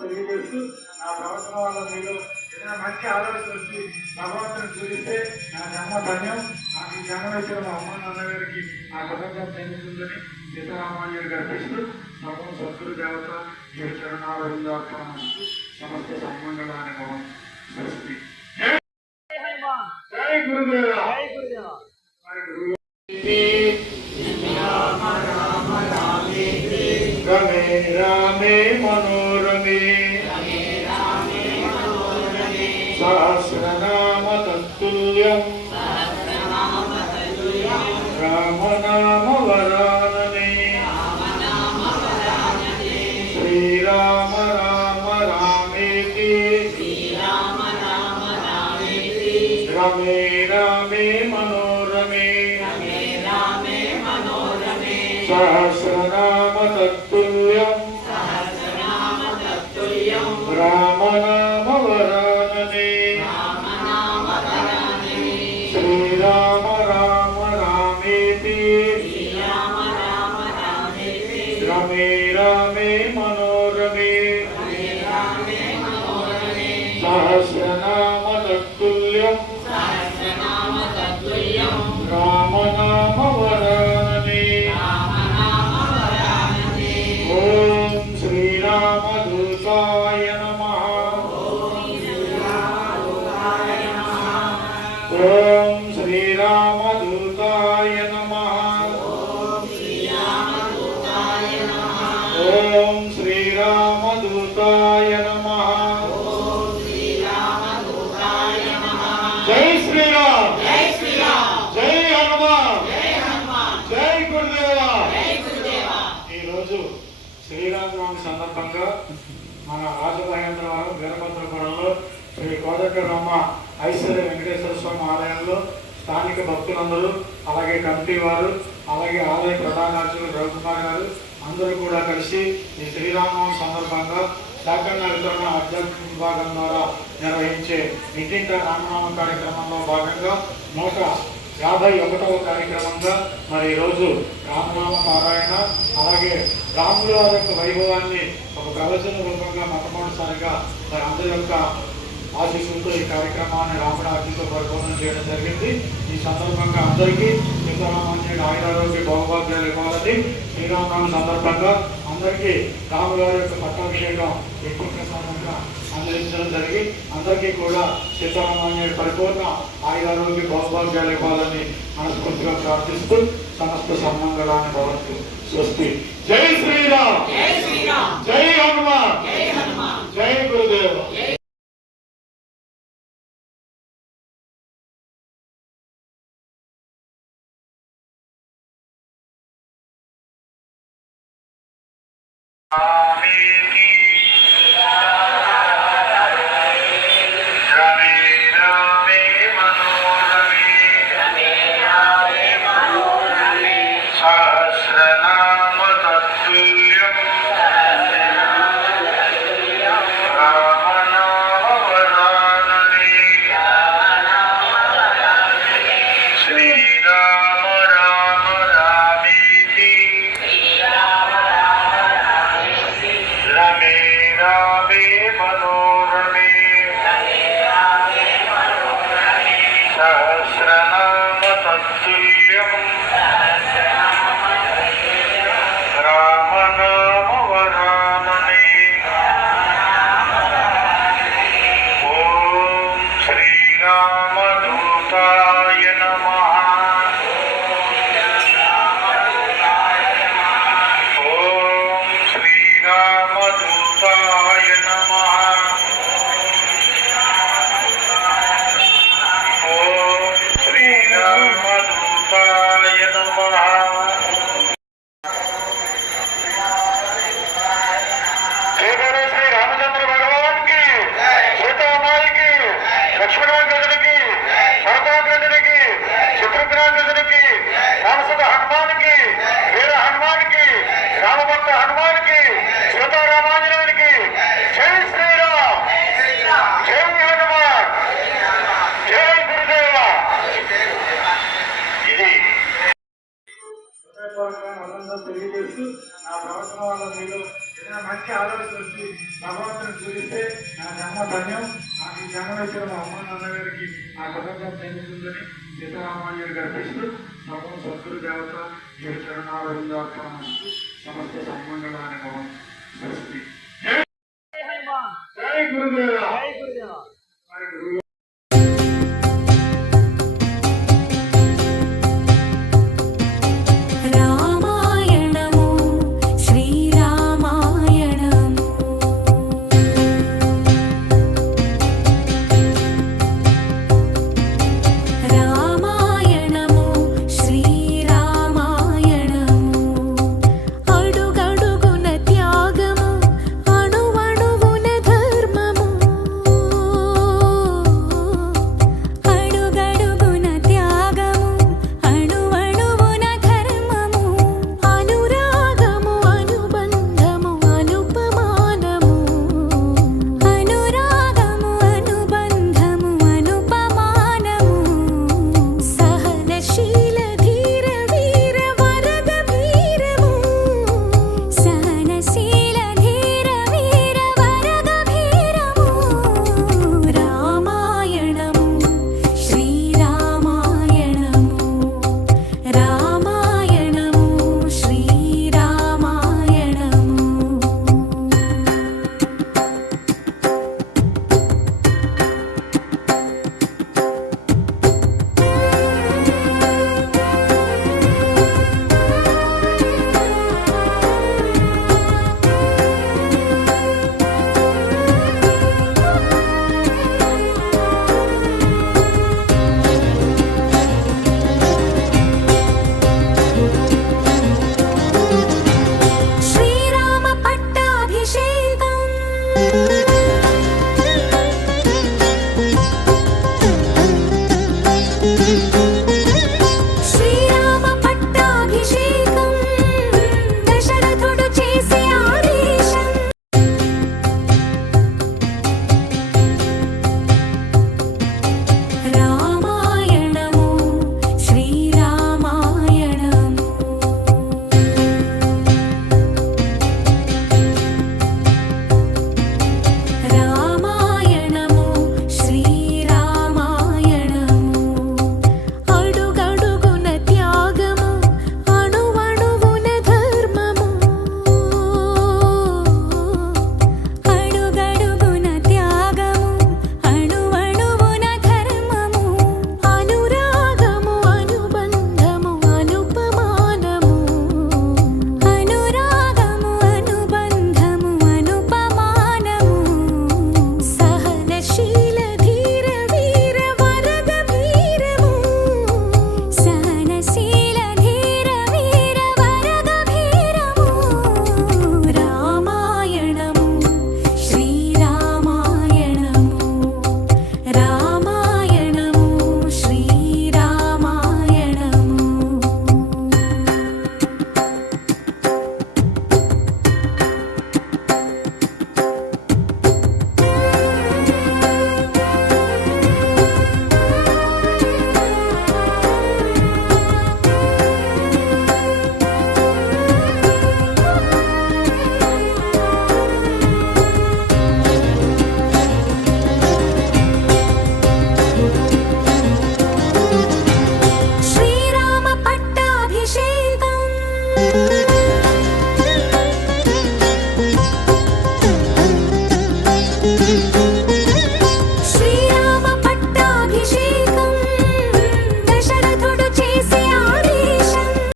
తెలియజేస్తూ నా ప్రవర్తన వల్ల మీరు ఏదైనా మంచి ఆలోచన వచ్చి భగవంతుని పూజిస్తే నా జన్మ ధన్యం. నాకు ఈ జన్మ ఇచ్చిన మా అమ్మ నాన్నగారికి నా కృతజ్ఞత చెందుతుందని సీతారామాంజలి గర్పిస్తూ సర్వం సద్గురు దేవత ఏ చరణారవిందార్పణమస్తు సమస్త సన్మంగళాన్ని భవన్ స్వస్తి. జై గురుదేవ. రమే రామే మనోరమే సహస్రనామ తత్తుల్యం రామనామ వరాననే శ్రీరామ రామ రామేతి రమే రామే మనోరమే సహస్రనామ తత్తుల్యం రామనామ వరాననే శ్రీరామ రామ రామేతి రమే రామే మనోరమే సహస్రనామ తత్తుల్యం రామనామ వరాననే ఓం శ్రీరామదూతాయ నమః. ఓం శ్రీరామదూతాయ నమః. ఓం శ్రీరామదూతాయ నమః. జై శ్రీరామ్. జై హనుమాన్. జై గురుదేవ. ఈరోజు శ్రీరామనవమి సందర్భంగా మన రాజమహేంద్రవరం వీరభద్రపురంలో శ్రీ కోదండరామ ఐశ్వర్య వెంకటేశ్వర స్వామి ఆలయంలో స్థానిక భక్తులందరూ, అలాగే కమిటీ వారు, అలాగే ఆలయ ప్రధాన అర్చకులు రవికుమార్ గారు అందరూ కూడా కలిసి ఈ శ్రీరామనవమి సందర్భంగా శాకరణ వితరణ ఆధ్యాత్మిక విభాగం ద్వారా నిర్వహించే ఇంటింట రామనామ కార్యక్రమంలో భాగంగా 151వ కార్యక్రమంగా మరి ఈరోజు రామనామ పారాయణ, అలాగే రాముల వారి యొక్క వైభవాన్ని ఒక ప్రవచన రూపంగా మొట్టమొదటిసారిగా మరి అందరి యొక్క ఆశీస్సులతో ఈ కార్యక్రమాన్ని రాముడి ఆశీస్సుతో పరిపూర్ణం చేయడం జరిగింది. ఈ సందర్భంగా అందరికీ సీతారామాంజనేయుడు ఆయురారోగ్య భౌభాగ్యాలు ఇవ్వాలని శ్రీరామనవమి సందర్భంగా అందరికీ రాముల వారి యొక్క పట్టాభిషేకం ఎక్కువ ప్రసాదంగా అందించడం జరిగి అందరికీ కూడా సీతారామాంజనేయుడు పరిపూర్ణ ఆయురారోగ్య భౌభాగ్యాలు ఇవ్వాలని మనస్ఫూర్తిగా ప్రార్థిస్తూ సమస్త సన్మంగళాన్ని భవంతు. స్వస్తి. జై శ్రీరామ్. జై హనుమాన్. జై గురుదేవ. తత్తుల్యం రామనామవరాననే. ఓం శ్రీరామదూతాయ నమః. ఓం శ్రీరామదూతాయ నమః. ఓం శ్రీరామదూతాయ నమః. जय बोलो श्री रामचंद्र भगवान की, सीता माई की, लक्ष्मणाग्रजन की, भरताग्रजन की, शत्रुघ्नाग्रजन की, मानसद हनुमान की, वीर हनुमान की, रामभक्त हनुमान की, सीता रामांजन की. जय श्री राम, जय हनुमान, जय गुरुदेव. ఇది తెలియజేస్తూ నా ప్రవర్తన వల్ల మీరు ఏదైనా మంచి ఆలోచన వచ్చి భగవంతుని పూజిస్తే నా జన్మ ధన్యం. నాకు ఈ జన్మ ఇచ్చిన మా అమ్మ నాన్నగారికి నా కుటుంబం చెందుతుందని సీతారామాంజలి గర్పిస్తూ సర్వం సద్గురు దేవత ఏ చరణాలు సమస్త సమ్మండలాన్ని భవం స్వస్తి.